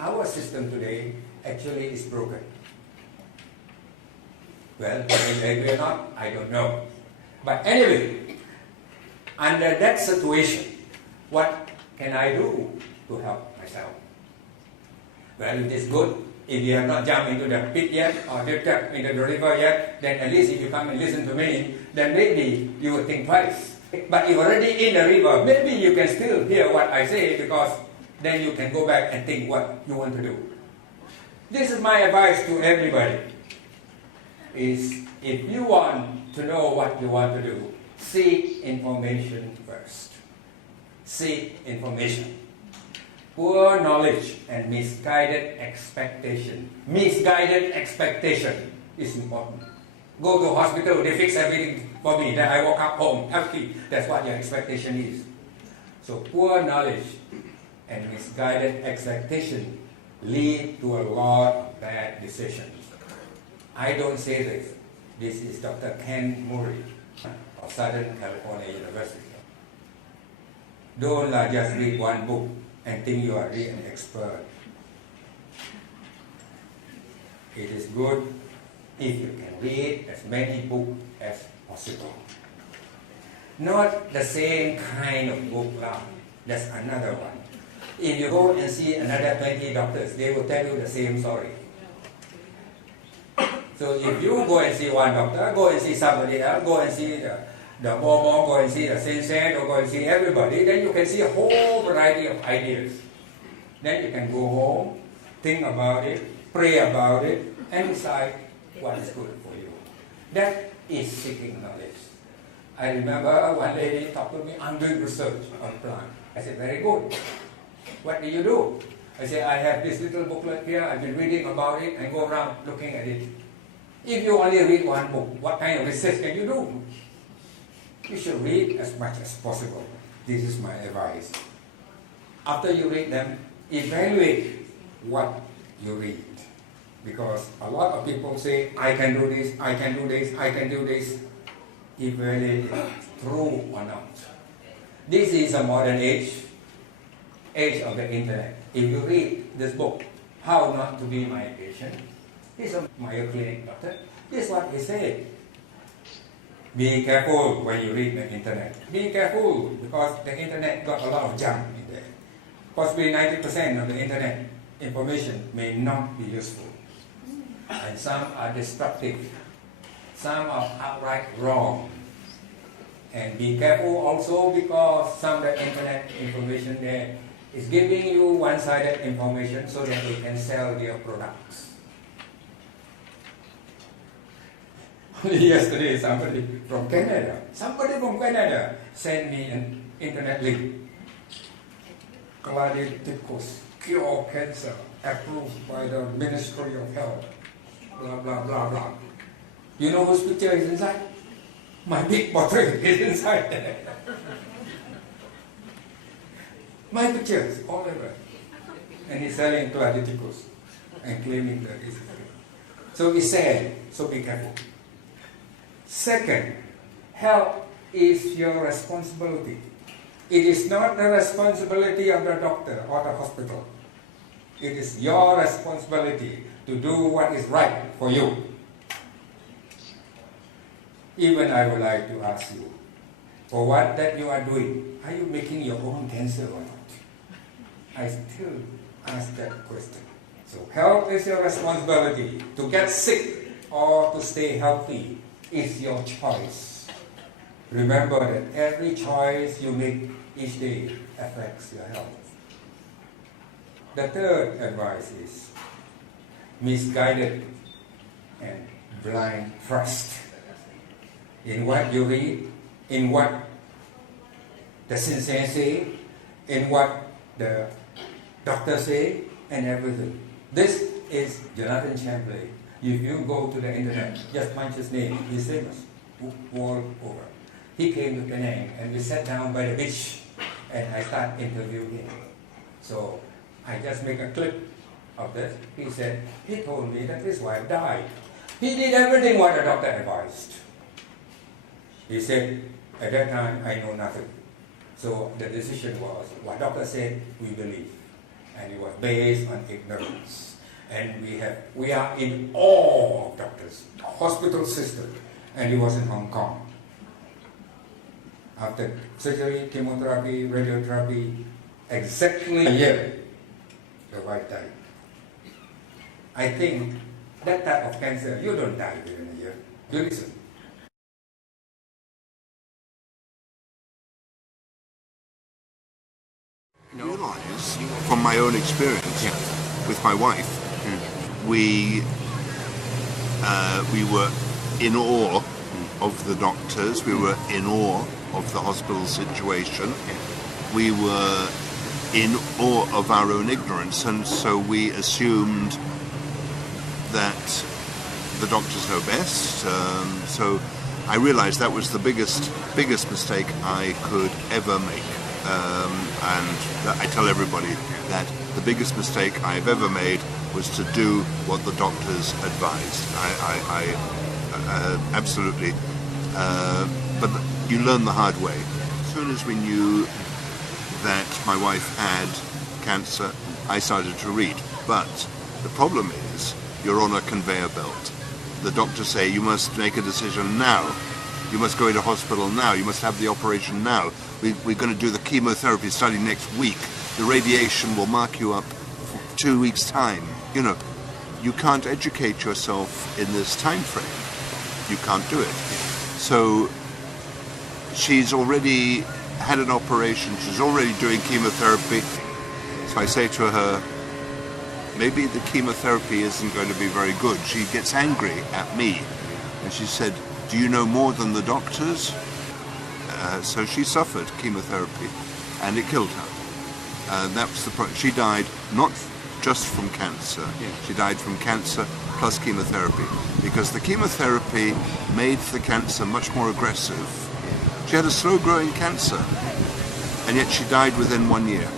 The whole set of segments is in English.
our system today actually is broken. Well, whether they agree or not, I don't know. But anyway, under that situation, what can I do to help myself? Well, it is good. If you have not jumped into the pit yet or dipped into the river yet, then at least if you come and listen to me, then maybe you will think twice. But if already in the river, maybe you can still hear what I say, because then you can go back and think what you want to do. This is my advice to everybody, is if you want to know what you want to do, seek information first. Seek information. Poor knowledge and misguided expectation. Misguided expectation is important. Go to hospital, they fix everything for me, then I walk up home healthy. That's what your expectation is. So poor knowledge and misguided expectation lead to a lot of bad decisions. I don't say this. This is Dr. Ken Murray of Southern California University. Don't just read one book and think you are really an expert. It is good if you can read as many books as possible. Not the same kind of book now. That's another one. If you go and see another 20 doctors, they will tell you the same story. So if you go and see one doctor, go and see somebody else, go and see the Mormon, go and see the Saint, or go and see everybody, then you can see a whole variety of ideas. Then you can go home, think about it, pray about it, and decide what is good for you. That is seeking knowledge. I remember one lady talked to me, I'm doing research on plant. I said, very good. What do you do? I said, I have this little booklet here, I've been reading about it, and go around looking at it. If you only read one book, what kind of research can you do? You should read as much as possible. This is my advice. After you read them, evaluate what you read. Because a lot of people say, I can do this, I can do this, I can do this. Evaluate it, true or not. This is a modern age of the internet. If you read this book, How Not to Be My Patient, he's a Mayo Clinic doctor. This is what he said. Be careful when you read the internet. Be careful, because the internet got a lot of junk in there. Possibly 90% of the internet information may not be useful. And some are destructive. Some are outright wrong. And be careful also, because some of the internet information there is giving you one-sided information so that they can sell their products. Yesterday, somebody from Canada sent me an internet link. Gladiaticus, cure cancer, approved by the Ministry of Health, blah, blah, blah, blah. You know whose picture is inside? My big portrait is inside. My picture is all over. And he's selling Gladiaticus and claiming that it's free. So it's sad, so be careful. Second, health is your responsibility. It is not the responsibility of the doctor or the hospital. It is your responsibility to do what is right for you. Even I would like to ask you, for what that you are doing, are you making your own cancer or not? I still ask that question. So health is your responsibility. To get sick or to stay healthy is your choice. Remember that every choice you make each day affects your health. The third advice is misguided and blind trust in what you read, in what the sensei say, in what the doctor say, and everything. This is Jonathan Chamberlain. If you go to the internet, just punch his name, he's famous all over. He came to Penang and we sat down by the beach and I started interviewing him. So I just make a clip of this. He said, he told me that his wife died. He did everything what the doctor advised. He said, at that time I know nothing. So the decision was, what doctor said, we believe. and it was based on ignorance. And we are in awe of doctors, hospital system, and it was in Hong Kong. After surgery, chemotherapy, radiotherapy, exactly a year, the wife died. I think that type of cancer, you don't die within a year. You listen. Realize from my own experience with my wife, we were in awe of the doctors. We were in awe of the hospital situation. We were in awe of our own ignorance, and so we assumed that the doctors know best. So I realized that was the biggest mistake I could ever make. And I tell everybody that the biggest mistake I've ever made was to do what the doctors advised. I absolutely, but you learn the hard way. As soon as we knew that my wife had cancer, I started to read. But the problem is, you're on a conveyor belt. The doctors say you must make a decision now. You must go into hospital now. You must have the operation now. We're going to do the chemotherapy study next week. The radiation will mark you up for 2 weeks' time. You know, you can't educate yourself in this time frame. You can't do it. So she's already had an operation. She's already doing chemotherapy. So I say to her, maybe the chemotherapy isn't going to be very good. She gets angry at me. And she said, do you know more than the doctors? So she suffered chemotherapy, and it killed her. That was the problem. She died not just from cancer. She died from cancer plus chemotherapy, because the chemotherapy made the cancer much more aggressive. She had a slow-growing cancer, and yet she died within 1 year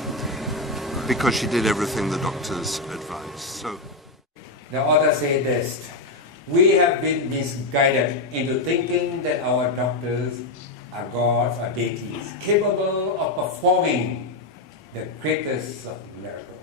because she did everything the doctors advised. So the author said this: we have been misguided into thinking that our doctors are gods or deities, capable of performing the greatest of miracles.